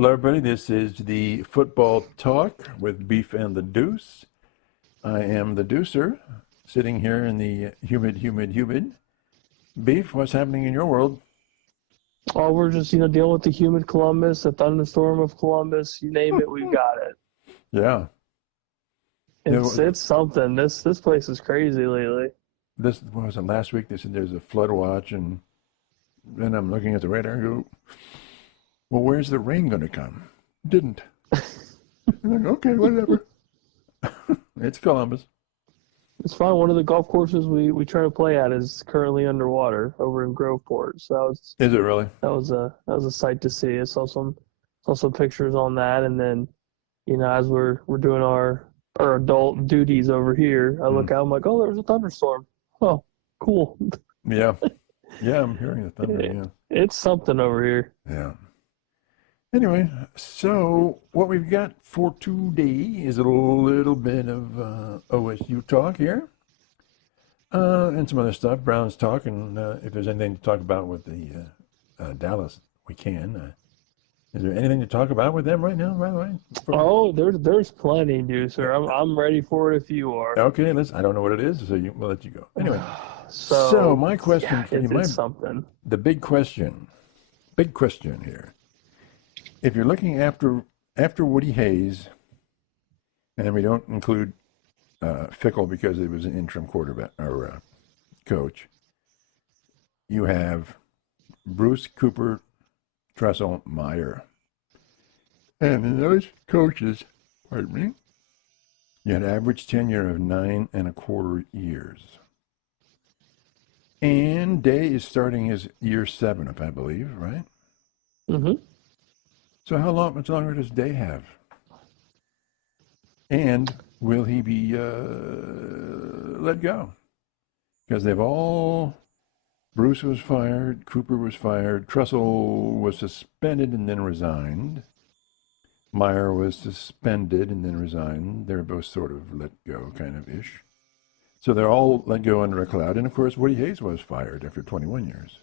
Hello, everybody. This is the Football Talk with Beef and the Deuce. I am the Deucer, sitting here in the humid. Beef, what's happening in your world? Oh, we're just, dealing with the humid Columbus, the thunderstorm of Columbus. You name it, we've got it. Yeah. It's something. This place is crazy lately. What was it, last week? They said there's a flood watch, and then I'm looking at the radar and go, well, where's the rain going to come? Didn't. I'm like, okay, whatever. It's Columbus. It's fine. One of the golf courses we try to play at is currently underwater over in Groveport. So Is it really? that was a sight to see. I saw some pictures on that, and then as we're doing our adult duties over here, I look out. I'm like, oh, there's a thunderstorm. Oh, cool. Yeah. Yeah, I'm hearing the thunder. Yeah. It's something over here. Yeah. Anyway, so what we've got for today is a little bit of OSU talk here, and some other stuff, Browns talk, and if there's anything to talk about with the Dallas, we can. Is there anything to talk about with them right now, by the way? Oh, there's plenty, dude, sir. I'm ready for it if you are. Okay, I don't know what it is, so we'll let you go. Anyway, so my question for you, it's something. The big question here. If you're looking after Woody Hayes, and we don't include Fickle because he was an interim quarterback or coach, you have Bruce, Cooper, Tressel, Meyer. And in those coaches, you had average tenure of 9.25 years. And Day is starting his year 7, if I believe, right? Mm-hmm. So much longer does Day have? And will he be let go? Because Bruce was fired, Cooper was fired, Tressel was suspended and then resigned. Meyer was suspended and then resigned. They're both sort of let go, kind of ish. So they're all let go under a cloud. And of course, Woody Hayes was fired after 21 years.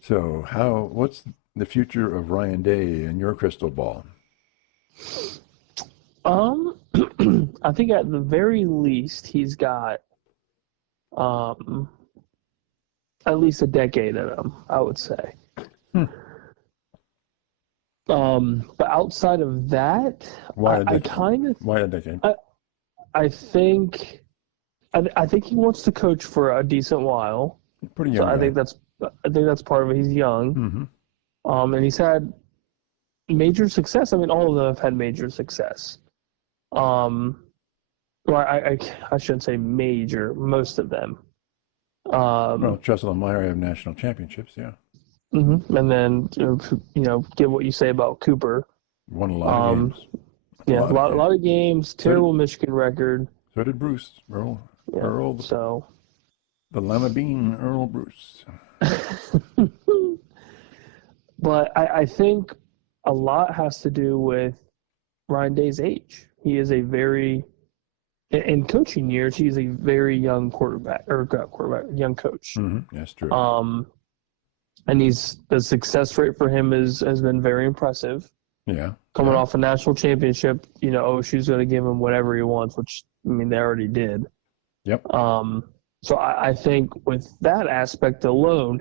So what's the future of Ryan Day in your crystal ball? I think at the very least he's got at least a decade in him, I would say. But outside of that, why a decade? I think he wants to coach for a decent while. Pretty young. So I think that's part of it. He's young. Mm-hmm. And he's had major success. I mean, all of them have had major success. Well, I shouldn't say major. Most of them. Well, Tressel and Meyer have national championships, yeah. Mm-hmm. And then, get what you say about Cooper. Won a lot of games. Yeah, a lot of games. Terrible Michigan record. So did Bruce. Earl. So. The Lima Bean, Earl Bruce. But I think a lot has to do with Ryan Day's age. He is in coaching years, he's a very young young coach. Mm-hmm. That's true. And the success rate for him has been very impressive. Yeah. Coming off a national championship, OSU's going to give him whatever he wants, which, I mean, they already did. Yep. So I think with that aspect alone,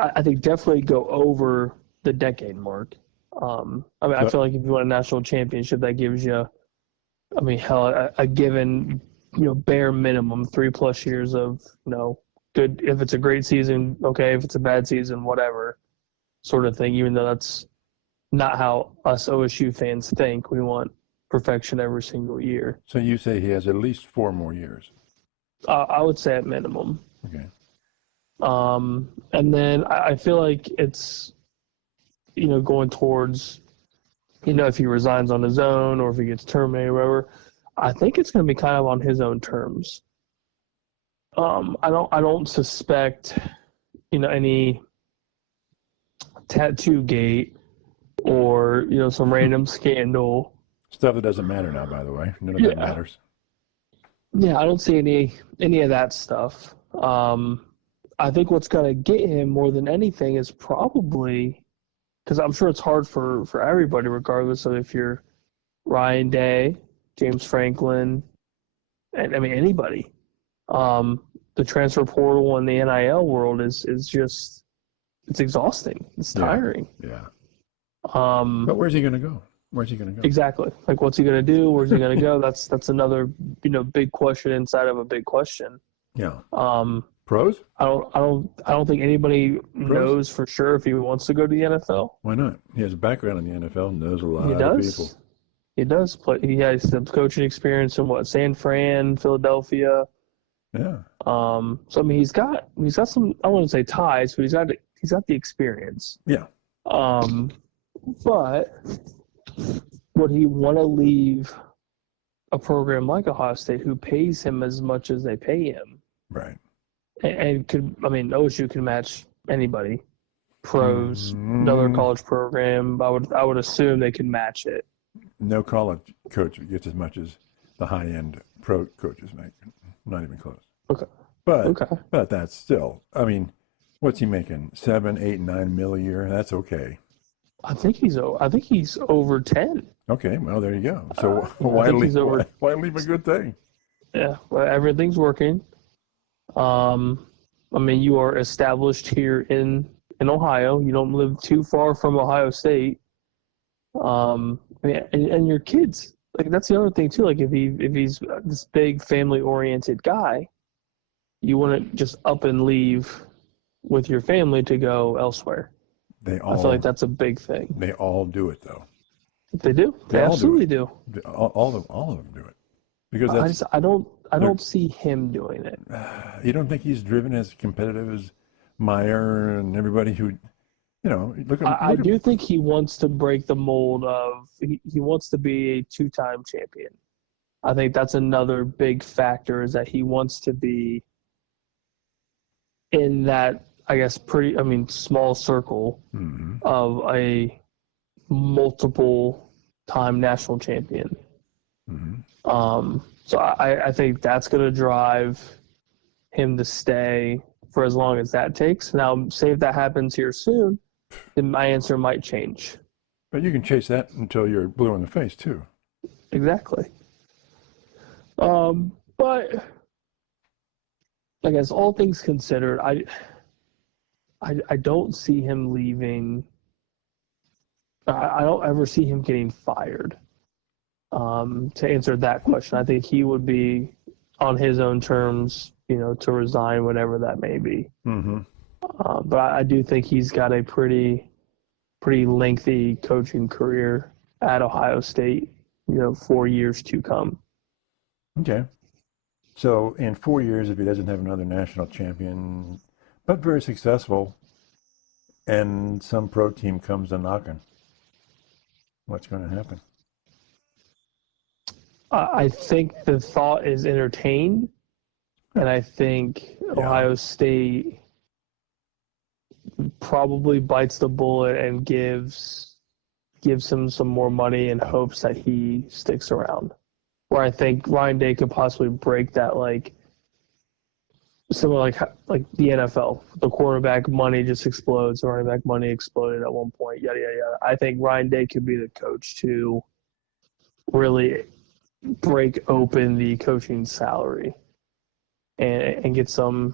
I think definitely go over the decade mark. I feel like if you win a national championship, that gives you, a given, bare minimum 3+ years of, good. If it's a great season, okay. If it's a bad season, whatever, sort of thing. Even though that's not how us OSU fans think. We want perfection every single year. So you say he has at least 4 more years? I would say at minimum. Okay. And then I feel like it's, going towards, if he resigns on his own or if he gets terminated or whatever, I think it's going to be kind of on his own terms. I don't suspect, any tattoo gate or, some random scandal. Stuff that doesn't matter now, by the way. None of that matters. Yeah, I don't see any of that stuff. I think what's going to get him more than anything is probably because I'm sure it's hard for everybody, regardless of if you're Ryan Day, James Franklin, and I mean anybody. The transfer portal and the NIL world is just it's exhausting. It's tiring. Yeah. But where's he going to go? Where's he going to go? Exactly. Like, what's he going to do? Where's he going to go? That's another big question inside of a big question. Yeah. Um, Pros? I don't think anybody knows for sure if he wants to go to the NFL. Why not? He has a background in the NFL, knows a lot He of does. people. He does play. He has some coaching experience in San Fran, Philadelphia. Yeah. So I mean, he's got some. I wouldn't say ties, but he's got the experience. Yeah. But would he want to leave a program like Ohio State, who pays him as much as they pay him? Right. And OSU can match anybody, pros, another college program. I would assume they can match it. No college coach gets as much as the high-end pro coaches make. Not even close. Okay. But that's still, I mean, what's he making? 7, 8, 9 mil a year? That's okay. I think he's over 10. Okay, well, there you go. So why leave a good thing? Yeah, well, everything's working. I mean, you are established here in Ohio. You don't live too far from Ohio State. And your kids, like, that's the other thing too. Like, if he's this big family-oriented guy, you wouldn't just up and leave with your family to go elsewhere. I feel like that's a big thing. They all do it, though. They do. They absolutely do. All of them do it. Because I don't see him doing it. You don't think he's driven as competitive as Meyer and everybody who, I do think he wants to break the mold of he wants to be a two-time champion. I think that's another big factor, is that he wants to be in that, I guess, small circle of a multiple-time national champion. So I think that's going to drive him to stay for as long as that takes. Now, say if that happens here soon, then my answer might change. But you can chase that until you're blue in the face, too. Exactly. But I guess all things considered, I don't see him leaving. I don't ever see him getting fired. To answer that question, I think he would be on his own terms, to resign whenever that may be. But I do think he's got a pretty lengthy coaching career at Ohio State, 4 years to come. Okay. So in 4 years, if he doesn't have another national champion, but very successful, and some pro team comes a knocking, what's going to happen? I think the thought is entertained, and I think Ohio State probably bites the bullet and gives him some more money in hopes that he sticks around. Where I think Ryan Day could possibly break that, like similar like the NFL, the quarterback money just explodes, the running back money exploded at one point, yada yada yada. I think Ryan Day could be the coach to really break open the coaching salary and get some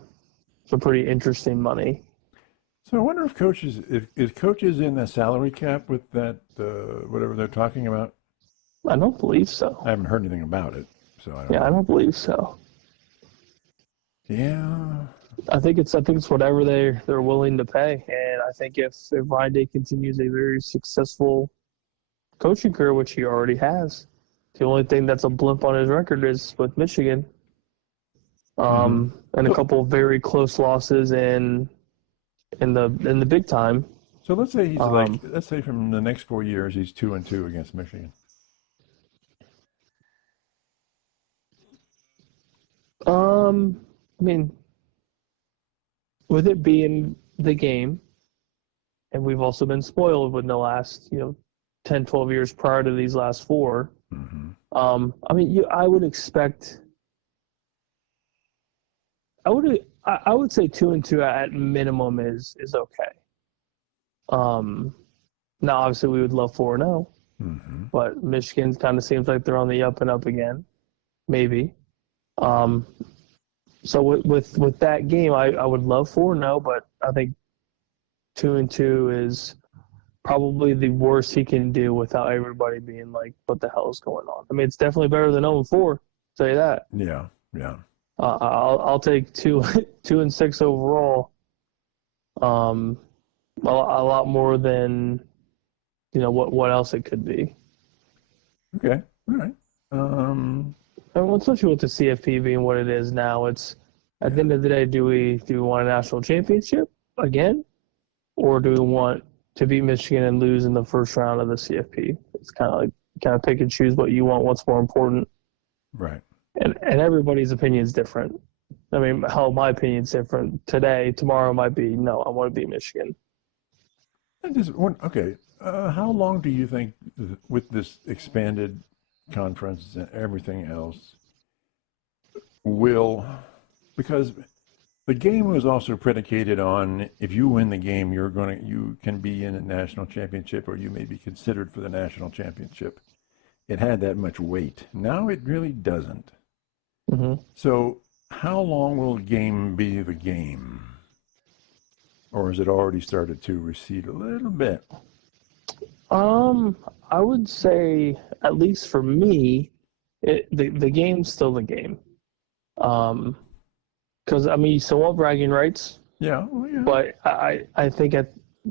pretty interesting money. So I wonder if coaches in the salary cap with that whatever they're talking about. I don't believe so. I haven't heard anything about it, so I don't know. I don't believe so. Yeah. I think it's whatever they're willing to pay, and I think if Ryan Day continues a very successful coaching career, which he already has, the only thing that's a blimp on his record is with Michigan, and a couple of very close losses in the big time. So let's say let's say from the next 4 years he's 2-2 against Michigan. I mean, with it being the game, and we've also been spoiled with the last 10, 12 years prior to these last 4. I mean, I would expect. I would say 2-2 at minimum is okay. Now, obviously, we would love 4-0, Mm-hmm. but Michigan kind of seems like they're on the up and up again, maybe. So with that game, I would love 4-0, but I think 2-2 is probably the worst he can do without everybody being like, "What the hell is going on?" I mean, it's definitely better than 0-4. Tell you that. Yeah, yeah. I'll take 2-6 overall. A lot more than what else it could be. Okay, all right. And especially with the CFP being what it is now, it's at the end of the day, do we want a national championship again, or do we want to beat Michigan and lose in the first round of the CFP? It's kind of pick and choose what you want, what's more important. Right. And everybody's opinion is different. I mean, hell, my opinion's different today. Tomorrow might be, no, I want to beat Michigan. Okay. How long do you think, with this expanded conference and everything else, because the game was also predicated on, if you win the game, you can be in a national championship, or you may be considered for the national championship. It had that much weight. Now it really doesn't. Mm-hmm. So how long will the game be the game? Or has it already started to recede a little bit? I would say, at least for me, the game's still the game. Because I mean, you still want bragging rights. Yeah, well, yeah. But I think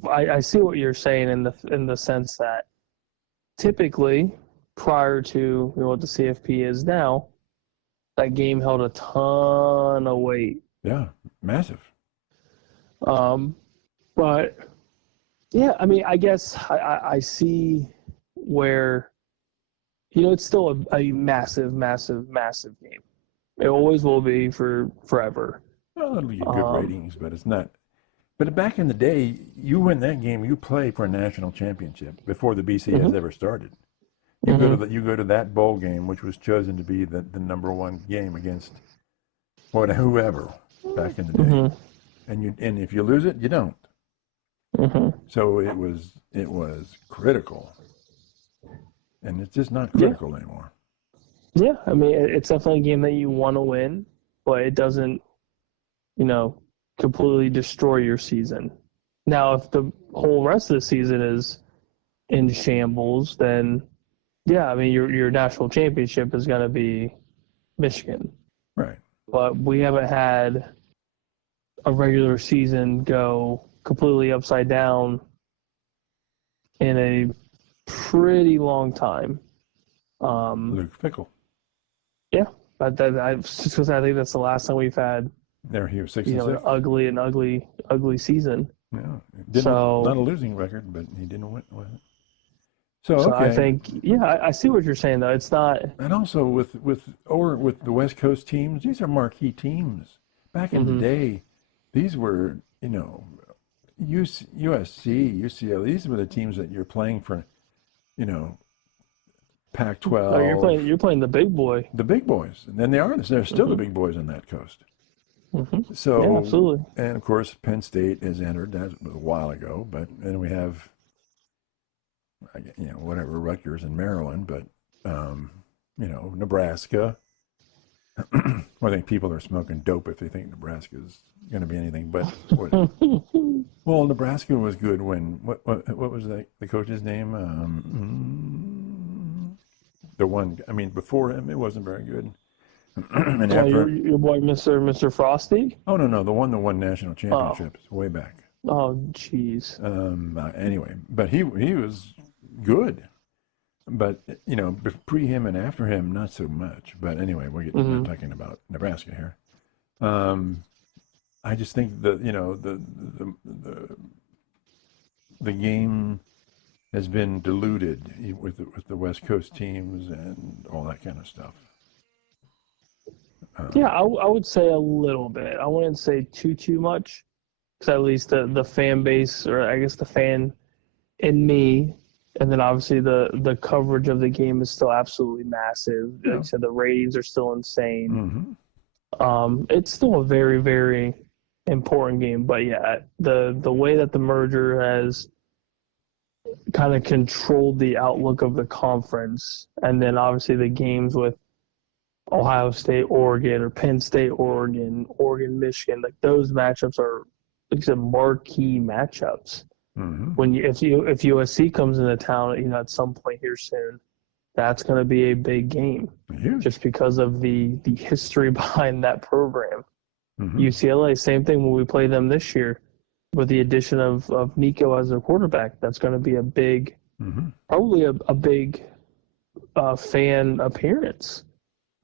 I see what you're saying in the sense that typically, prior to what the CFP is now, that game held a ton of weight. Yeah, massive. But yeah, I mean, I guess I see where, it's still a massive, massive, massive game. It always will be for forever. Well, it'll get good ratings, but it's not. But back in the day, you win that game, you play for a national championship before the BC has ever started. You go to that bowl game, which was chosen to be the number one game against whoever back in the day, and if you lose it, you don't. So it was critical, and it's just not critical anymore. Yeah, I mean, it's definitely a game that you want to win, but it doesn't, completely destroy your season. Now, if the whole rest of the season is in shambles, then yeah, I mean, your national championship is going to be Michigan. Right. But we haven't had a regular season go completely upside down in a pretty long time. Luke Fickle. Yeah, but I think that's the last time we've had. There he was 66. An ugly season. Yeah, not a losing record, but he didn't win. So okay. I think, I see what you're saying though. It's not. And also with the West Coast teams, these are marquee teams. Back in the day, these were USC, UCLA. These were the teams that you're playing for, Pac-12. Oh, you're playing the big boy. The big boys, and then they're still the big boys on that coast. So yeah, absolutely. And of course, Penn State has entered. That was a while ago, but then we have, Rutgers and Maryland, but Nebraska. I think people are smoking dope if they think Nebraska is going to be anything but. Well, Nebraska was good when what was the coach's name? The one, before him, it wasn't very good. And after your boy, Mr. Frosty. Oh no, the one that won national championships way back. Oh, jeez. Anyway, but he was good, but pre him and after him, not so much. But anyway, we're talking about Nebraska here. I just think that the game has been diluted with the West Coast teams and all that kind of stuff. I would say a little bit. I wouldn't say too much, because at least the fan base, or I guess the fan in me, and then obviously the coverage of the game is still absolutely massive. Yeah. Like I said, the ratings are still insane. It's still a very, very important game, but yeah, the way that the merger has kind of controlled the outlook of the conference. And then obviously the games with Ohio State, Oregon, or Penn State, Oregon, Michigan, like those matchups are, like I said, marquee matchups. Mm-hmm. If USC comes into town, at some point here soon, that's going to be a big game. Huge. Just because of the history behind that program. Mm-hmm. UCLA, same thing when we play them this year, with the addition of Nico as their quarterback. That's going to be a big, probably a big fan appearance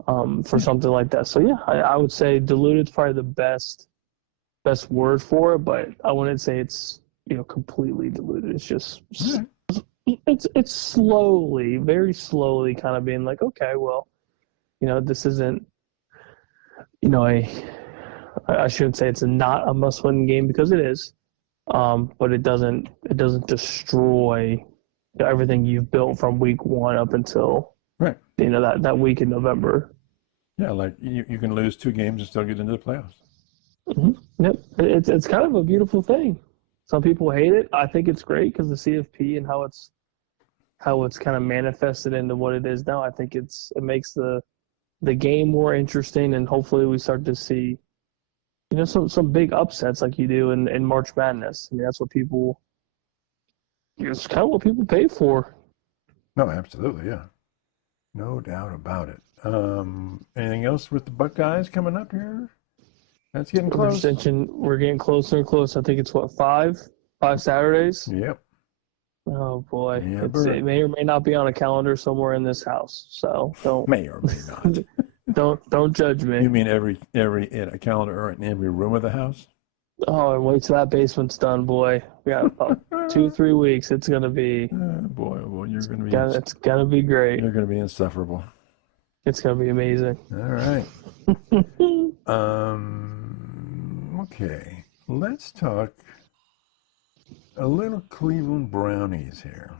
for something like that. So yeah, I would say diluted is probably the best word for it, but I wouldn't say it's completely diluted. It's just it's slowly, very slowly, kind of being like, okay, well, this isn't I shouldn't say it's not a must-win game, because it is, but it doesn't destroy everything you've built from week one up until that week in November. Yeah, like you can lose 2 games and still get into the playoffs. Mm-hmm. Yep, it's kind of a beautiful thing. Some people hate it. I think it's great because the CFP and how it's kind of manifested into what it is now. I think it makes the game more interesting, and hopefully we start to see some big upsets like you do in March Madness. I mean, that's what it's kind of what people pay for. No, absolutely, yeah. No doubt about it. Anything else with the Buckeyes coming up here? That's getting close. We're getting closer and closer. I think it's 5 Saturdays? Yep. Oh boy. Yeah, it may or may not be on a calendar somewhere in this house. So don't may or may not. don't judge me. You mean every a calendar or in every room of the house? Oh, and wait till that basement's done, boy. We got about 2-3 weeks. It's gonna be boy, you're gonna be it's gonna be great. You're gonna be insufferable. It's gonna be amazing. All right. Okay. Let's talk a little Cleveland Brownies here.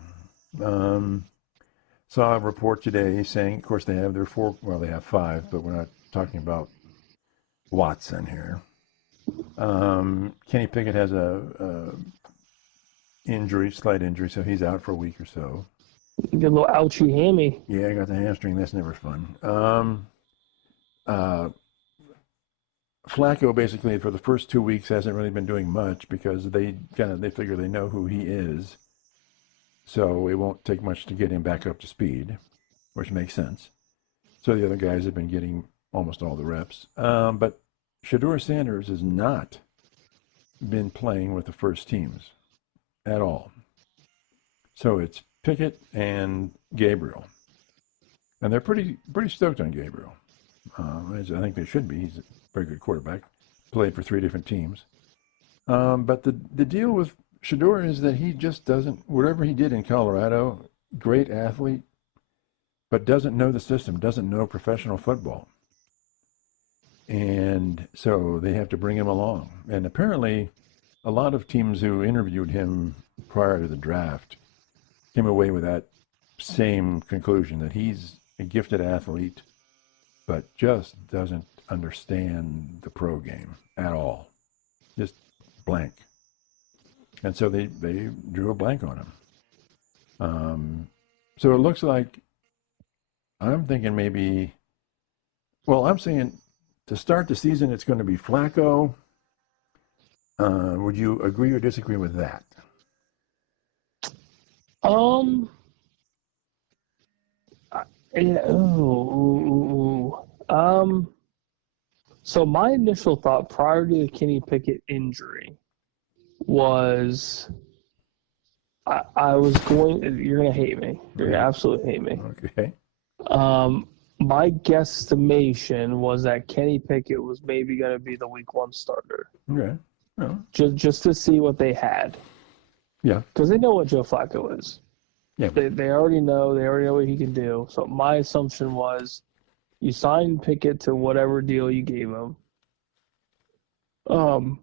Saw a report today saying, of course, they have they have 5, but we're not talking about Watson here. Kenny Pickett has a slight injury, so he's out for a week or so. You get a little ouchy hammy. Yeah, I got the hamstring. That's never fun. Flacco basically for the first 2 weeks hasn't really been doing much because they figure they know who he is, so it won't take much to get him back up to speed, which makes sense. So the other guys have been getting almost all the reps, but Shedeur Sanders has not been playing with the first teams at all. So it's Pickett and Gabriel, and they're pretty stoked on Gabriel. As I think they should be. He's a very good quarterback. Played for 3 different teams. But the deal with Shedeur is that he just doesn't, whatever he did in Colorado, great athlete, but doesn't know the system, doesn't know professional football. And so they have to bring him along. And apparently a lot of teams who interviewed him prior to the draft came away with that same conclusion, that he's a gifted athlete, but just doesn't understand the pro game at all. Just blank. And so they drew a blank on him. So it looks like, I'm thinking maybe, I'm saying to start the season, it's going to be Flacco. Would you agree or disagree with that? So my initial thought prior to the Kenny Pickett injury was, I was going. You're gonna hate me. You're gonna absolutely hate me. Okay. My guesstimation was that Kenny Pickett was maybe gonna be the Week 1 starter. Okay. Well, just to see what they had. Yeah. Because they know what Joe Flacco is. Yeah. They already know. They already know what he can do. So my assumption was, you signed Pickett to whatever deal you gave him. So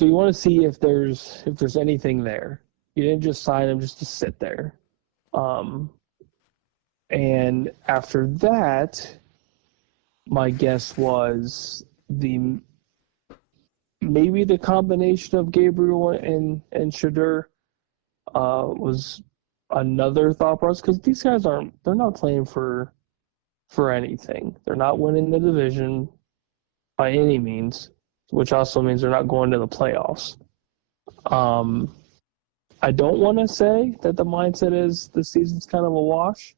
you want to see if there's anything there. You didn't just sign him just to sit there. And after that, my guess was maybe the combination of Gabriel and Shedeur. was another thought process because these guys they're not playing for anything. They're not winning the division by any means, which also means they're not going to the playoffs. I don't want to say that the mindset is the season's kind of a wash,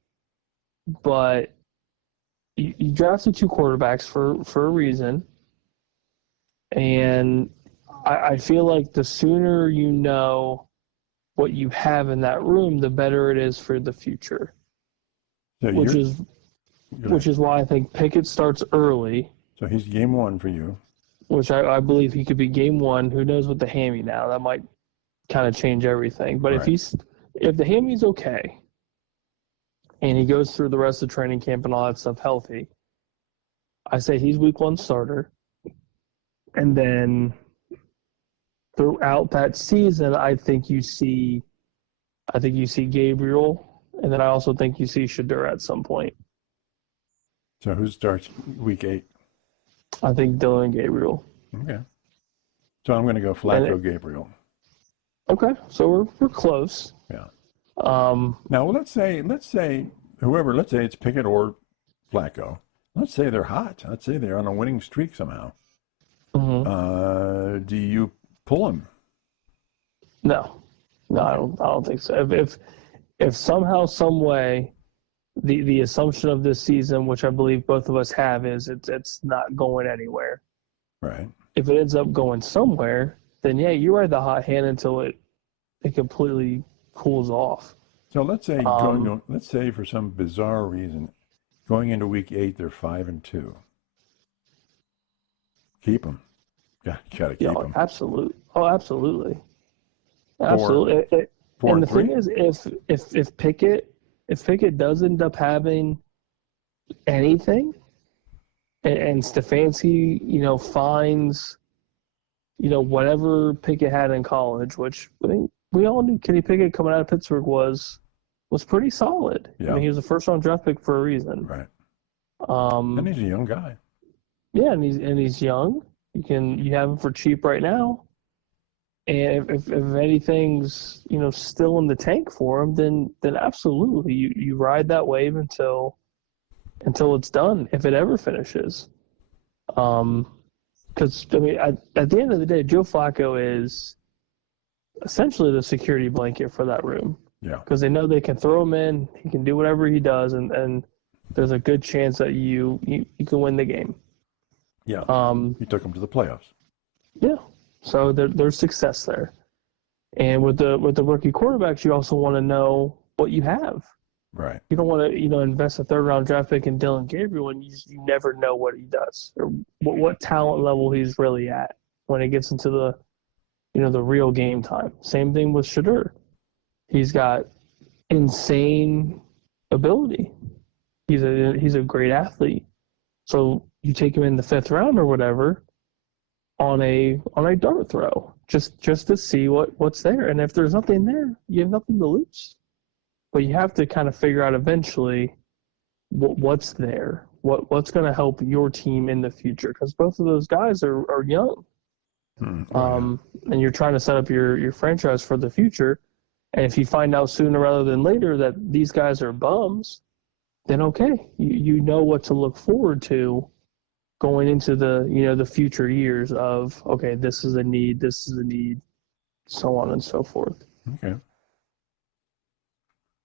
but you drafted 2 quarterbacks for a reason, and I feel like the sooner you know what you have in that room, the better it is for the future. So which is why I think Pickett starts early. So he's game 1 for you. Which I believe he could be game 1. Who knows with the hammy now? That might kind of change everything. But Right. if the hammy's okay, and he goes through the rest of training camp and all that stuff healthy, I say he's week 1 starter. And then throughout that season, I think you see Gabriel, and then I also think you see Shedeur at some point. So who starts week 8? I think Dylan Gabriel. Okay. So I'm going to go Flacco Gabriel. Okay, so we're close. Yeah. Now let's say it's Pickett or Flacco. Let's say they're hot. Let's say they're on a winning streak somehow. Mm-hmm. Do you pull them? No, I don't think so. If somehow, some way, the assumption of this season, which I believe both of us have, is it's not going anywhere. Right. If it ends up going somewhere, then yeah, you ride the hot hand until it completely cools off. So let's say let's say for some bizarre reason, going into week 8 they're 5-2. Keep them. Gotta keep them. Absolutely. Oh, absolutely. Absolutely. And the thing is, if Pickett does end up having anything, and Stefanski, finds, whatever Pickett had in college, which I think we all knew Kenny Pickett coming out of Pittsburgh was pretty solid. Yeah. I mean, he was a first-round draft pick for a reason. Right. And he's a young guy. Yeah, and he's young. You have him for cheap right now. And if anything's still in the tank for him, then absolutely you ride that wave until it's done, if it ever finishes. Because I mean, at the end of the day, Joe Flacco is essentially the security blanket for that room. Yeah. Because they know they can throw him in, he can do whatever he does, and there's a good chance that you can win the game. Yeah. He took him to the playoffs. Yeah. So there's success there. And with the rookie quarterbacks, you also want to know what you have. Right. You don't want to invest a 3rd-round draft pick in Dylan Gabriel and you never know what he does or what talent level he's really at when it gets into the the real game time. Same thing with Shedeur. He's got insane ability. He's a great athlete. So you take him in the 5th round or whatever on a dart throw just to see what's there. And if there's nothing there, you have nothing to lose. But you have to kind of figure out eventually what's there, what's going to help your team in the future, because both of those guys are young. And you're trying to set up your franchise for the future. And if you find out sooner rather than later that these guys are bums, then okay, you know what to look forward to going into the future years of, okay, this is a need, so on and so forth. Okay.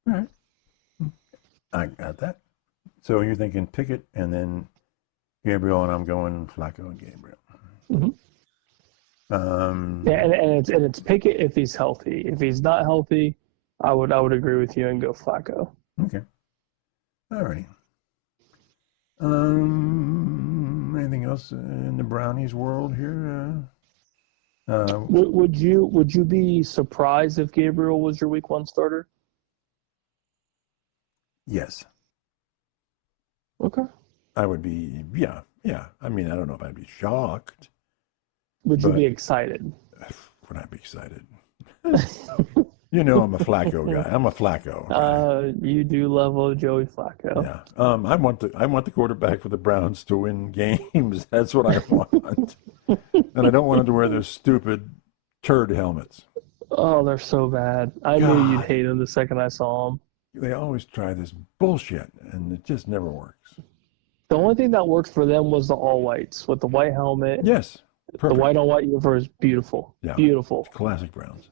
All right. I got that. So you're thinking Pickett and then Gabriel, and I'm going Flacco and Gabriel. Mm-hmm. Yeah, and it's Pickett if he's healthy. If he's not healthy, I would agree with you and go Flacco. Okay. All right. Anything else in the Brownies world here? Would you be surprised if Gabriel was your week 1 starter? Yes. Okay. I would be. Yeah. I mean, I don't know if I'd be shocked. Would you be excited? Would I be excited? I'm a Flacco guy. I'm a Flacco guy. You do love Joey Flacco. Yeah. I want the quarterback for the Browns to win games. That's what I want. And I don't want him to wear those stupid turd helmets. Oh, they're so bad. I knew you'd God, hate them the second I saw them. they always try this bullshit, and it just never works. The only thing that worked for them was the all whites with the white helmet. Yes, The perfect. white on white uniform is beautiful. Yeah, Beautiful. classic Browns.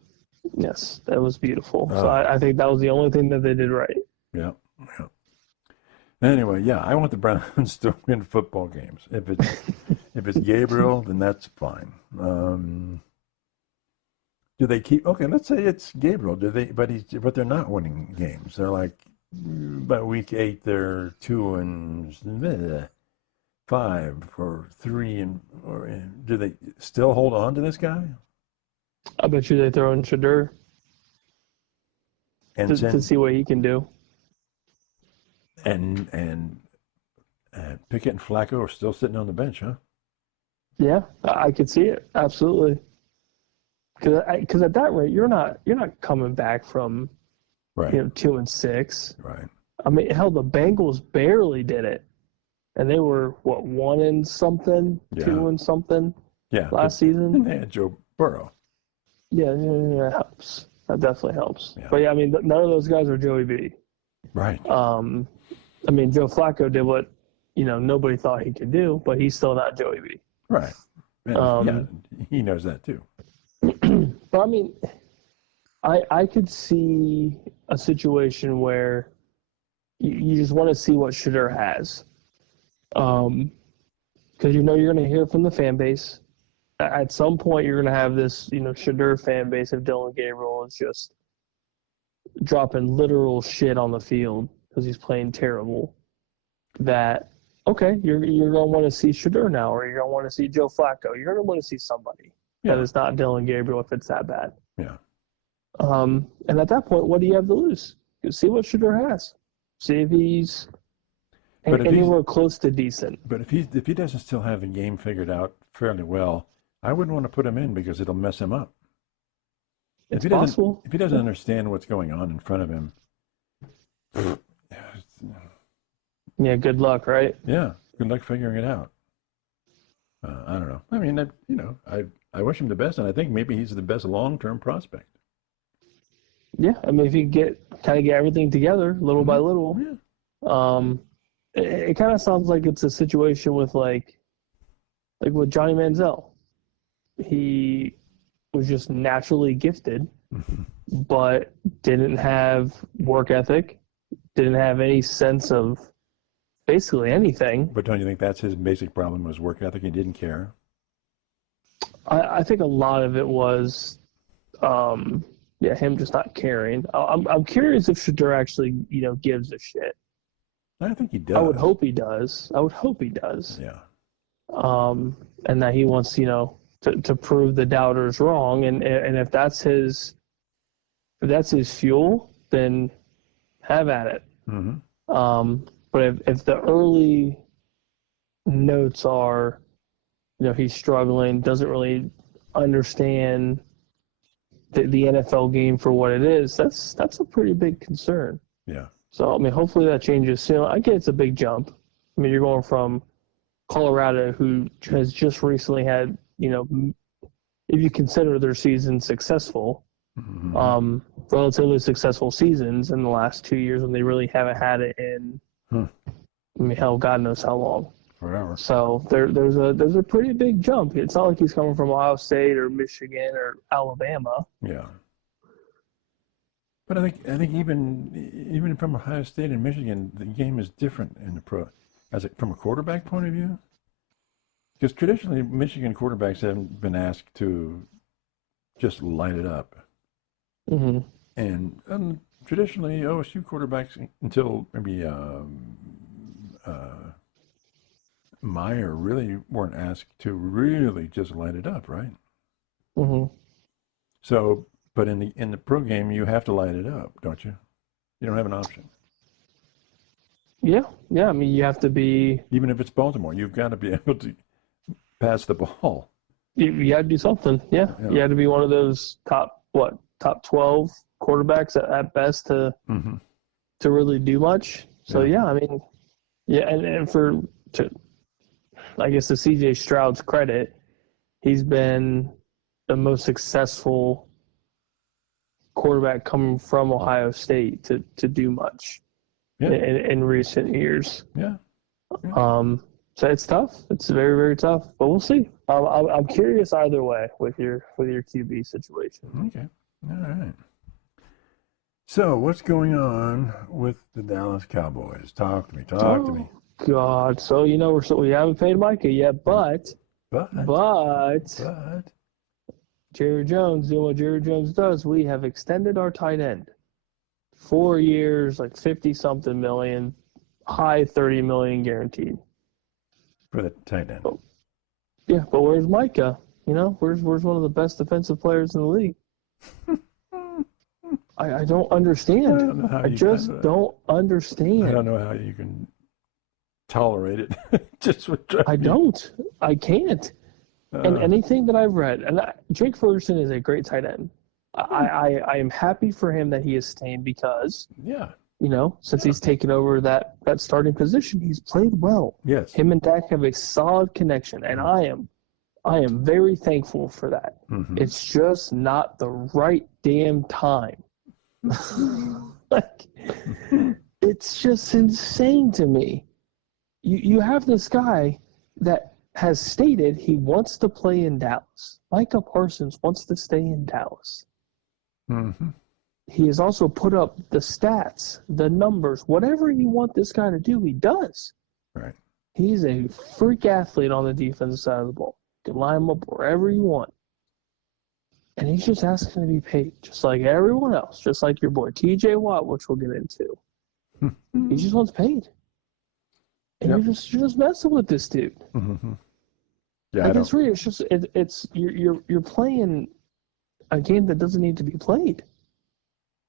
Yes, that was beautiful. So Oh. I think that was the only thing that they did right. Yeah, yeah. Anyway, yeah, I want the Browns to win football games. If it's Gabriel, then that's fine. Do they keep? Okay, let's say it's Gabriel. Do they? But they're not winning games. They're like by week 8, they're 2-5 or 3 or do they still hold on to this guy? I bet you they throw in Shadur And to see what he can do. and Pickett and Flacco are still sitting on the bench, huh? Yeah, I could see it absolutely. Because at that rate, you're not coming back from Right. 2-6. Right. I mean, hell, the Bengals barely did it, and they were what 1-something, Yeah. 2-something Yeah. last season. And they had Joe Burrow. Yeah, that helps. That definitely helps. Yeah. But yeah, I mean, none of those guys are Joey B. Right. I mean, Joe Flacco did what nobody thought he could do, but he's still not Joey B. Right. And, yeah, he knows that too. But I mean, I could see a situation where you just want to see what Shadur has, because you're going to hear from the fan base. At some point, you're going to have this Shadur fan base if Dylan Gabriel is just dropping literal shit on the field because he's playing terrible. That okay, you're going to want to see Shadur now, or you're going to want to see Joe Flacco. You're going to want to see somebody that is not Dylan Gabriel if it's that bad. Yeah. And at that point, what do you have to lose? See what Shadur has. See if he's anywhere close to decent. But if he doesn't still have the game figured out fairly well, I wouldn't want to put him in because it'll mess him up. It's possible. If he doesn't understand what's going on in front of him, yeah, good luck, right? yeah, good luck figuring it out. I don't know. I mean, I wish him the best, and I think maybe he's the best long-term prospect. Yeah, I mean, if you kind of get everything together little by little, it kind of sounds like it's a situation with like with Johnny Manziel. He was just naturally gifted, but didn't have work ethic, didn't have any sense of basically anything. But don't you think that's his basic problem was work ethic? He didn't care. I think a lot of it was, him just not caring. I'm curious if Shadur actually, gives a shit. I think he does. I would hope he does. Yeah. And that he wants, to prove the doubters wrong, and if that's his fuel, then have at it. Mm-hmm. But if the early notes are, he's struggling, doesn't really understand the NFL game for what it is, that's a pretty big concern. Yeah. So I mean, hopefully that changes soon. I get it's a big jump. I mean, you're going from Colorado, who has just recently had, if you consider their season successful, Mm-hmm. Relatively successful seasons in the last 2 years when they really haven't had it in, I mean, hell, God knows how long. Forever. So there's a pretty big jump. It's not like he's coming from Ohio State or Michigan or Alabama. Yeah. But I think even from Ohio State and Michigan, the game is different in the pro, from a quarterback point of view. Because traditionally, Michigan quarterbacks haven't been asked to just light it up. Mm-hmm. And traditionally, OSU quarterbacks, until maybe Meyer, really weren't asked to really just light it up, right? Mm-hmm. So, but in the pro game, you have to light it up, don't you? You don't have an option. Yeah. I mean, you have to be. Even if it's Baltimore, you've got to be able to pass the ball. You got to do something. Yeah. You had to be one of those top 12 quarterbacks at best to really do much. So I mean, and I guess to CJ Stroud's credit, he's been the most successful quarterback coming from Ohio State to do much in recent years. Yeah. So it's tough. It's very, very tough. But we'll see. I'm curious either way with your QB situation. Okay. All right. So what's going on with the Dallas Cowboys? Talk to me. Talk to me. God. So we haven't paid Micah yet, but Jerry Jones doing what Jerry Jones does. We have extended our tight end 4 years, like 50-something million, high 30 million guaranteed. For the tight end. Oh, yeah, but where's Micah? Where's one of the best defensive players in the league? I don't understand. I just don't understand. I don't know how you can tolerate it. I don't. I can't. And anything that I've read, Jake Ferguson is a great tight end. I am happy for him that he is staying because since he's taken over that starting position, he's played well. Yes. Him and Dak have a solid connection, and I am very thankful for that. Mm-hmm. It's just not the right damn time. It's just insane to me. You have this guy that has stated he wants to play in Dallas. Micah Parsons wants to stay in Dallas. Mm-hmm. He has also put up the stats, the numbers, whatever you want this guy to do, he does. Right. He's a freak athlete on the defensive side of the ball. You can line him up wherever you want. And he's just asking to be paid, just like everyone else, just like your boy TJ Watt, which we'll get into. He just wants paid. And you're just messing with this dude. Mm-hmm. Yeah, like it's really, you're playing a game that doesn't need to be played.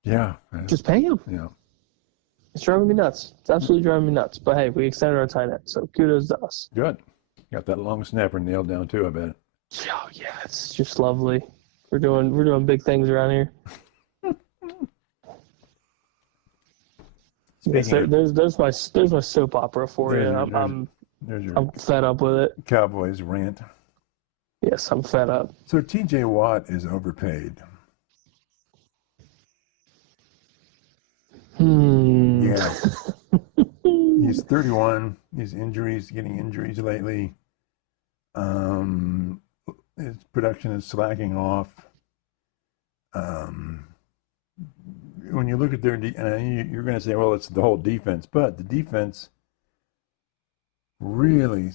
Yeah. Just pay him. Yeah. It's driving me nuts. It's absolutely driving me nuts. But hey, we extended our tight end, so kudos to us. Good. Got that long snapper nailed down too, I bet. Oh yeah, it's just lovely. We're doing big things around here. Yes, there's my soap opera for you. I'm fed up with it. Cowboys rant. Yes, I'm fed up. So TJ Watt is overpaid. Yeah. He's 31. He's getting injuries lately. His production is slacking off. When you look at their, you're going to say, well, it's the whole defense, but the defense really,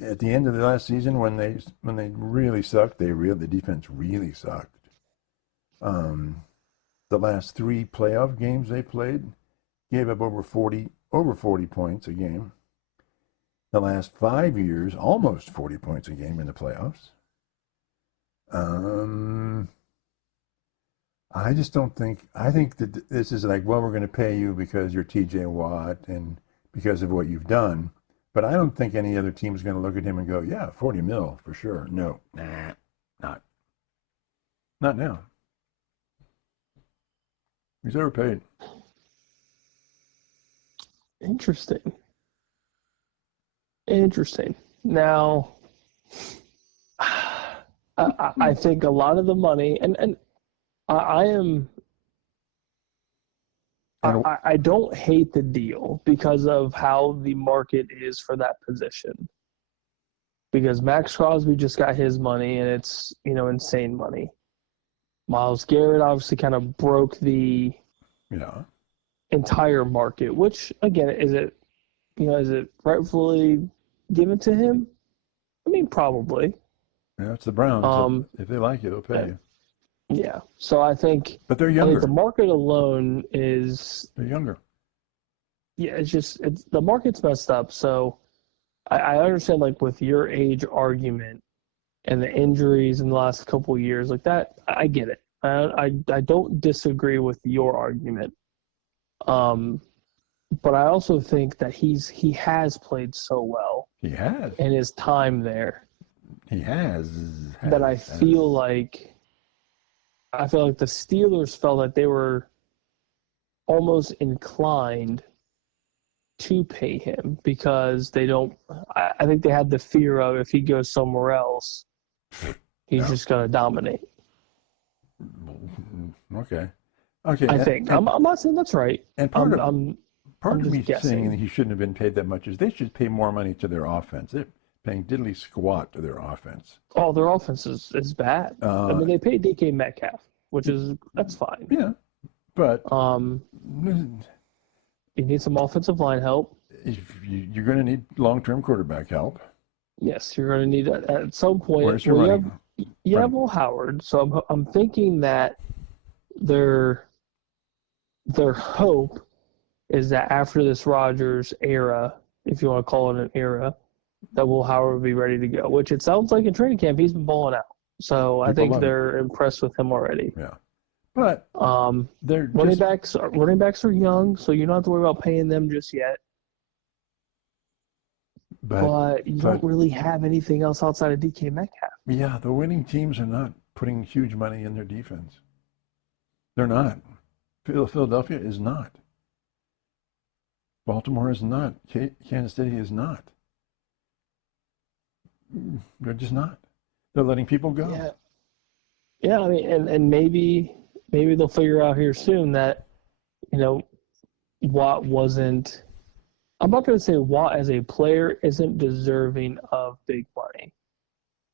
at the end of the last season, when they really sucked, the defense really sucked. The last 3 playoff games they played gave up over 40 points a game. The last 5 years, almost 40 points a game in the playoffs. I just don't think. I think that this is like, well, we're going to pay you because you're TJ Watt and because of what you've done. But I don't think any other team is going to look at him and go, yeah, 40 mil for sure. No, not now. He's overpaid. Interesting. Now, I think a lot of the money, and I don't hate the deal because of how the market is for that position. Because Max Crosby just got his money, and it's insane money. Myles Garrett obviously kind of broke the entire market. Which again, is it rightfully given to him? I mean, probably. Yeah, it's the Browns. If they like you, they'll pay you. Yeah. So I think. But they're younger. I think the market alone is. They're younger. Yeah, it's the market's messed up. So I understand, like, with your age argument and the injuries in the last couple of years, like that, I get it. I don't disagree with your argument. But I also think that he has played so well. He has. In his time there. He has. That I feel like the Steelers felt that they were almost inclined to pay him because they don't. I think they had the fear of if he goes somewhere else, he's just going to dominate. Okay. Okay, I think. I'm not saying that's right. and part of I'm me just guessing. saying that he shouldn't have been paid that much is they should pay more money to their offense. They're paying diddly squat to their offense. Oh, their offense is bad. I mean, they paid DK Metcalf, that's fine. Yeah, but you need some offensive line help. You're going to need long-term quarterback help. Yes, you're going to need at some point. Where's your money? You have Will Howard, so I'm thinking that their hope is that after this Rodgers era, if you want to call it an era, that Will Howard will be ready to go. Which it sounds like in training camp he's been balling out. So I think they're impressed with him already. Yeah, but they're running backs are young, so you don't have to worry about paying them just yet. But you don't really have anything else outside of DK Metcalf. Yeah, the winning teams are not putting huge money in their defense. They're not. Philadelphia is not. Baltimore is not. Kansas City is not. They're just not. They're letting people go. Yeah. Yeah, I mean, and maybe they'll figure out here soon that, Watt wasn't. I'm not going to say Watt as a player isn't deserving of big money.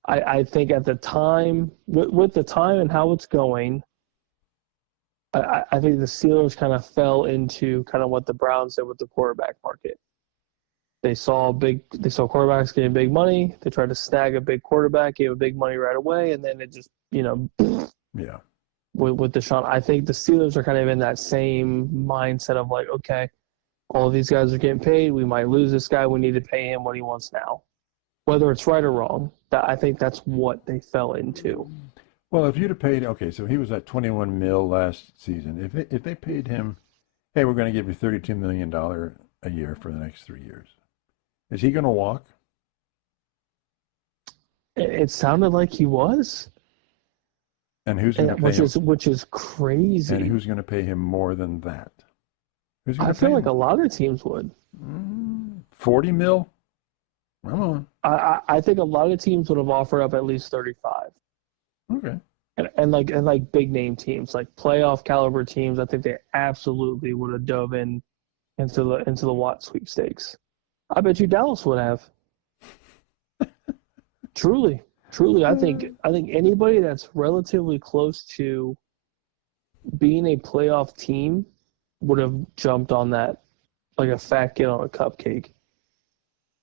I think at the time, with the time and how it's going, I think the Steelers kind of fell into kind of what the Browns did with the quarterback market. They saw quarterbacks getting big money. They tried to snag a big quarterback, gave a big money right away, and then it just, yeah. With Deshaun, I think the Steelers are kind of in that same mindset of like, okay, all of these guys are getting paid. We might lose this guy. We need to pay him what he wants now. Whether it's right or wrong, I think that's what they fell into. Well, if you'd have paid, okay, so he was at $21 million last season. If they paid him, hey, we're going to give you $32 million a year for the next 3 years, is he going to walk? It sounded like he was. And who's going to pay him? Which is crazy. And who's going to pay him more than that? I feel like a lot of teams would. 40 mil? Come on. I think a lot of teams would have offered up at least 35. Okay. And like big name teams, like playoff caliber teams, I think they absolutely would have dove into the Watt sweepstakes. I bet you Dallas would have. Truly, I think anybody that's relatively close to being a playoff team would have jumped on that like a fat kid on a cupcake.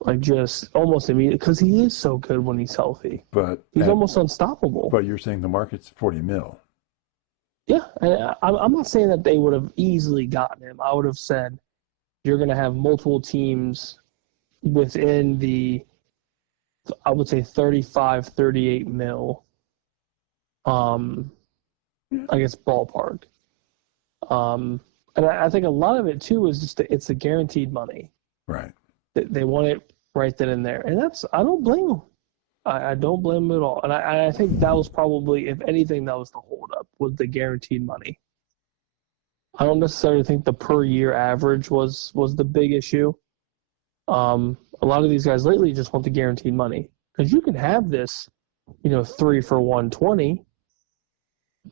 Like just almost immediately, because he is so good when he's healthy. But he's almost unstoppable. But you're saying the market's 40 mil. Yeah, and I'm not saying that they would have easily gotten him. I would have said you're going to have multiple teams within the, I would say 35, 38 mil. I guess ballpark. And I think a lot of it too is just it's the guaranteed money. Right. They want it right then and there, and I don't blame them. I don't blame them at all, and I think that was probably, if anything, that was the holdup, was the guaranteed money. I don't necessarily think the per year average was the big issue. A lot of these guys lately just want the guaranteed money, because you can have this, 3 for 120,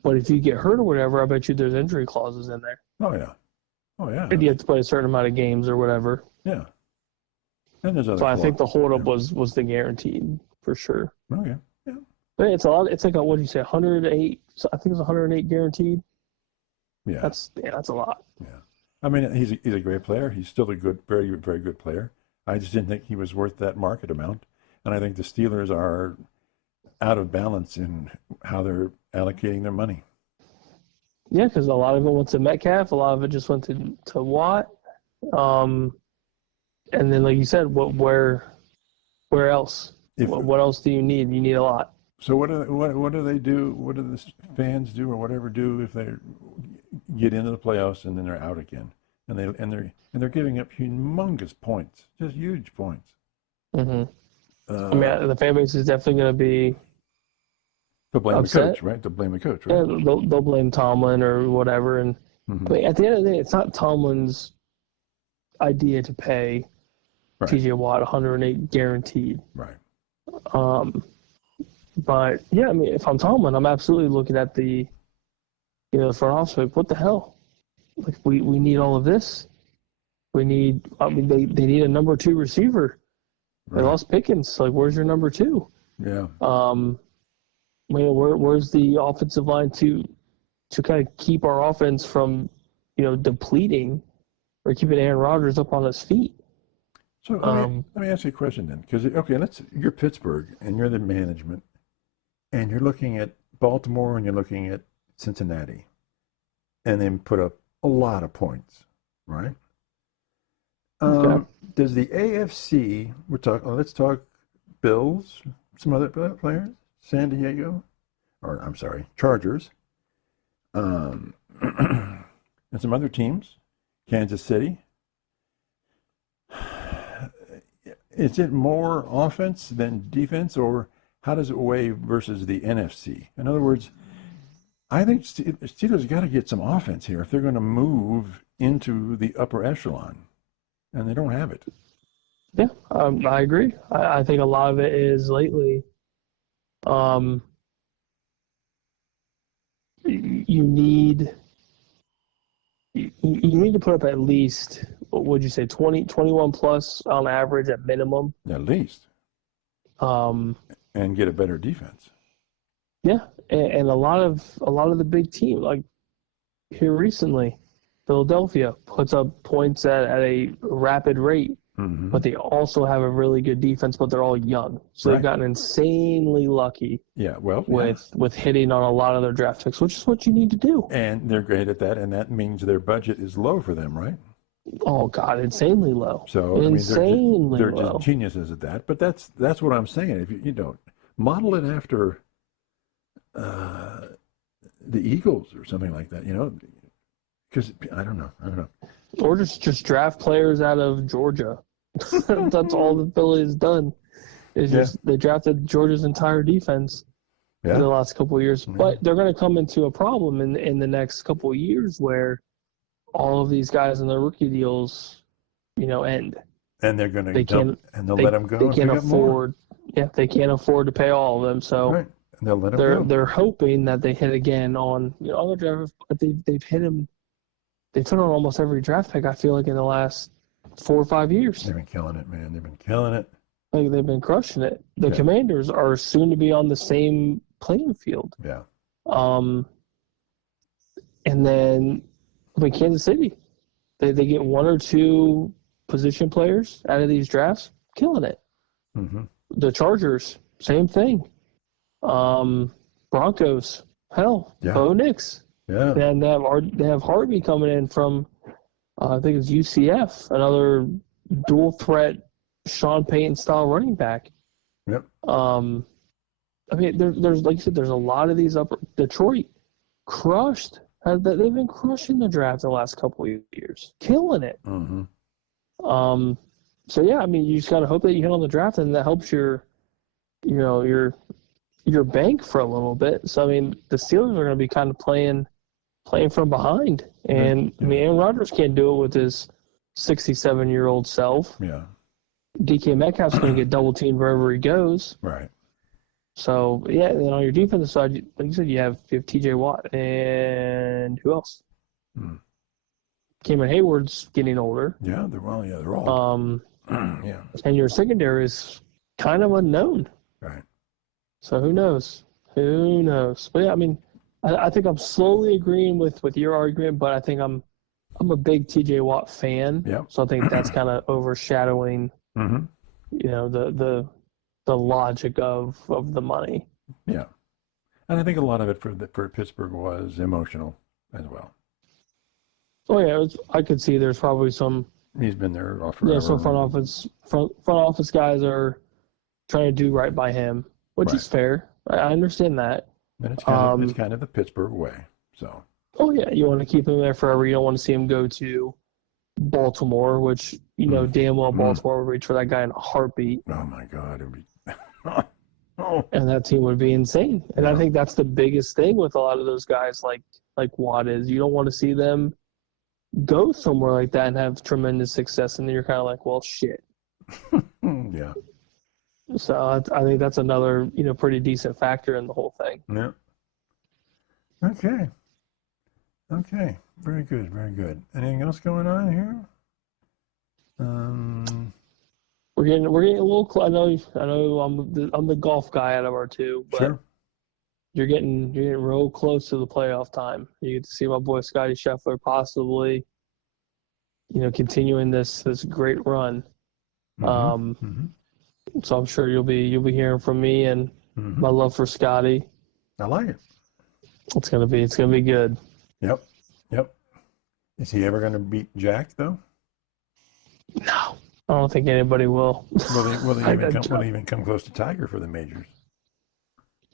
but if you get hurt or whatever, I bet you there's injury clauses in there. Oh yeah. And you have to play a certain amount of games or whatever. Yeah. And there's other. So I think the holdup was the guaranteed for sure. Okay. Yeah. But it's a lot. It's like what did you say? 108. So I think it's 108 guaranteed. Yeah. That's a lot. Yeah. I mean, he's a great player. He's still a good, very, very good player. I just didn't think he was worth that market amount. And I think the Steelers are out of balance in how they're allocating their money. Yeah, because a lot of it went to Metcalf. A lot of it just went to Watt. And then, like you said, where else? What else do you need? You need a lot. So what do they do? What do the fans do, or whatever do if they get into the playoffs and then they're out again, and they're giving up humongous points, just huge points. Mm-hmm. I mean, the fan base is definitely going to be. They'll blame upset. the coach, right? They'll blame the coach, right? Yeah, they'll blame Tomlin or whatever, and I mean, at the end of the day, it's not Tomlin's idea to pay TJ Watt 108 guaranteed. Right. But yeah, I mean, if I'm Tomlin, I'm absolutely looking at the the front office, like, what the hell? Like, we need all of this. We need, I mean, they need a number 2 receiver. They Right. lost Pickens. Like, where's your number 2? Yeah. Where's the offensive line to kind of keep our offense from, depleting or keeping Aaron Rodgers up on his feet? So let me ask you a question then, because you're Pittsburgh and you're the management, and you're looking at Baltimore and you're looking at Cincinnati, and they put up a lot of points, right? Okay. Does the AFC? Let's talk Bills, some other players, San Diego, or I'm sorry, Chargers, and some other teams, Kansas City. Is it more offense than defense, or how does it weigh versus the NFC? In other words, I think Steelers got to get some offense here if they're going to move into the upper echelon, and they don't have it. Yeah, I agree. I think a lot of it is lately. You need to put up at least, what would you say, 21 plus on average at minimum. At least. And get a better defense. Yeah, and a lot of the big teams, like here recently, Philadelphia puts up points at a rapid rate, but they also have a really good defense, but they're all young. So they've gotten insanely lucky with hitting on a lot of their draft picks, which is what you need to do. And they're great at that, and that means their budget is low for them, right? Oh, God, insanely low. So, they're just geniuses at that. But that's what I'm saying. If you don't model it after the Eagles or something like that, because I don't know. Or just draft players out of Georgia. That's all the Philly has done. Just they drafted Georgia's entire defense in the last couple of years. But they're going to come into a problem in the next couple of years where all of these guys in their rookie deals, end. And they're going to dump, and they'll let them go. They can't afford. Yeah, they can't afford to pay all of them. So and they'll let them go. They're hoping that they hit again on other drafts, but they've hit him. They've hit on almost every draft pick. I feel like in the last 4 or 5 years. They've been killing it, man. They've been killing it. Like they've been crushing it. The Commanders are soon to be on the same playing field. Yeah. And then Kansas City, they get 1 or 2 position players out of these drafts, killing it. Mm-hmm. The Chargers, same thing. Broncos, hell, Bo Nix. Yeah. And they have Harvey coming in from, I think it's UCF, another dual threat Sean Payton style running back. Yep. There's like you said, there's a lot of these Detroit crushed. They've been crushing the draft the last couple of years, killing it. Mm-hmm. So yeah, you just gotta hope that you hit on the draft, and that helps your bank for a little bit. So the Steelers are gonna be kind of playing from behind, and Aaron Rodgers can't do it with his 67-year-old self. Yeah. DK Metcalf's going to get double teamed wherever he goes. Right. So yeah, and then on your defensive side, like you said, you have T.J. Watt and who else? Cameron Hayward's getting older. Yeah, they're all. Yeah. And your secondary is kind of unknown. Right. So who knows? But yeah, I think I'm slowly agreeing with your argument, but I think I'm a big T.J. Watt fan. Yeah. So I think that's kind of overshadowing, the logic of the money. Yeah. And I think a lot of it for Pittsburgh was emotional as well. Oh yeah, I could see there's probably some. He's been there forever. Yeah, some front office guys are trying to do right by him, which is fair. I understand that. And it's kind of the Pittsburgh way. So. Oh yeah, you want to keep him there forever. You don't want to see him go to Baltimore, which damn well Baltimore would reach for that guy in a heartbeat. Oh my God, it would be. And that team would be insane. And I think that's the biggest thing with a lot of those guys, like Watt, is you don't want to see them go somewhere like that and have tremendous success, and then you're kind of like, well, shit. Yeah. So I think that's another pretty decent factor in the whole thing. Yeah. Okay. Okay, very good, very good. Anything else going on here? We're getting a little close. I know I'm the golf guy out of our two, but Sure. you're getting real close to the playoff time. You get to see my boy Scotty Scheffler possibly, continuing this great run. So I'm sure you'll be hearing from me and my love for Scotty. I like it. It's gonna be good. Yep. Is he ever going to beat Jack though? No, I don't think anybody will. Will he even come close to Tiger for the majors?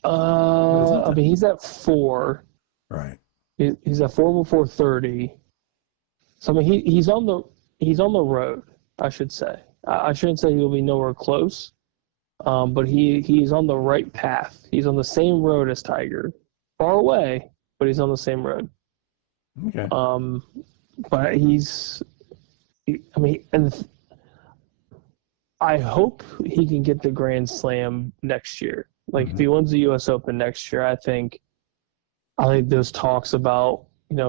I mean, he's at 4. Right. He's at 4 before 30. So I mean, he's on the road. I should say. I shouldn't say he'll be nowhere close. But he's on the right path. He's on the same road as Tiger, far away, but he's on the same road. Okay. But and I hope he can get the Grand Slam next year. Like if he wins the U.S. Open next year, I think those talks about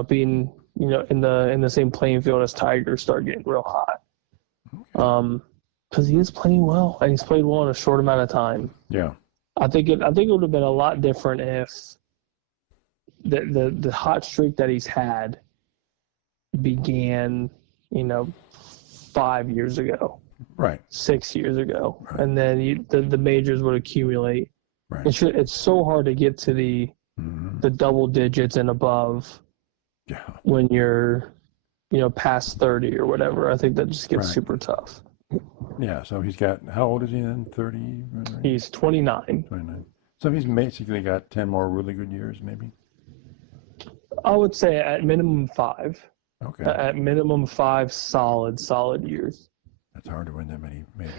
being in the same playing field as Tiger start getting real hot. Because he is playing well and he's played well in a short amount of time. Yeah. I think it would have been a lot different if the hot streak that he's had began 5 years ago. Right. 6 years ago. Right. And then the majors would accumulate. Right. It's so hard to get to the double digits and above when you're past 30 or whatever. I think that just gets super tough. Yeah, so he's got, how old is he then? 30? He's 29. 29. So he's basically got 10 more really good years maybe? I would say at minimum 5. Okay. At minimum 5 solid years. That's hard to win that many majors.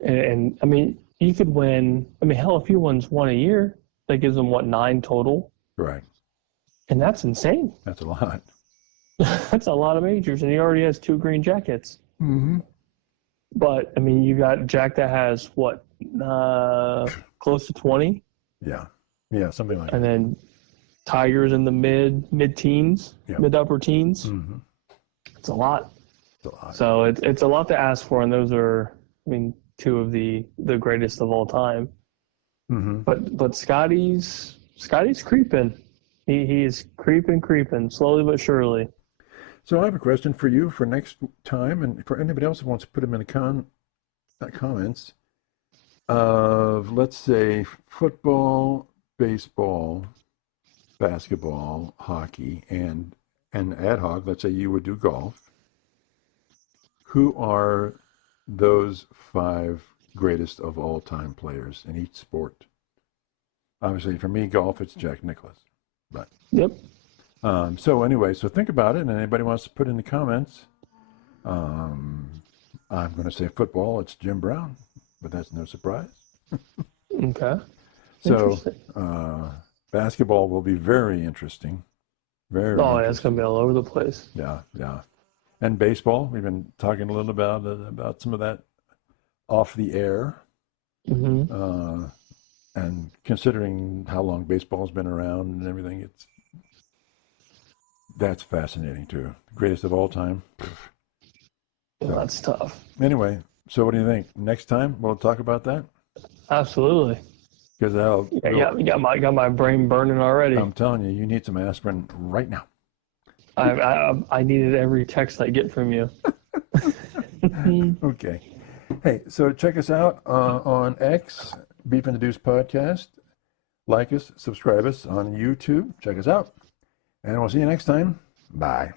And I mean, you could win. I mean, hell, if he wins 1 a year, that gives him 9 total. Right. And that's insane. That's a lot. That's a lot of majors, and he already has 2 green jackets. But I mean, you got Jack that has what, close to 20. Yeah, something like that. And then Tiger's in the mid-teens, mid-upper teens. It's a lot. So it's a lot to ask for, and those are, I mean, 2 of the greatest of all time. But Scotty's creeping. He is creeping slowly but surely. So I have a question for you for next time, and for anybody else who wants to put them in the comments of, let's say, football, baseball, basketball, hockey, and ad hoc, let's say you would do golf. Who are those 5 greatest of all time players in each sport? Obviously, for me, golf, it's Jack Nicklaus. But so anyway, so think about it, and anybody wants to put in the comments. I'm going to say football, it's Jim Brown, but that's no surprise. Okay. So basketball will be very interesting. Very. Oh, yeah, it's going to be all over the place. Yeah. And baseball, we've been talking a little about some of that off the air. And considering how long baseball's been around and everything, that's fascinating too. Greatest of all time. So, that's tough. Anyway, so what do you think? Next time we'll talk about that? Absolutely. Because you got my brain burning already. I'm telling you, you need some aspirin right now. I needed every text I get from you. Okay. Hey, so check us out on X, Beef and the Deuce Podcast. Like us, subscribe us on YouTube. Check us out. And we'll see you next time. Bye.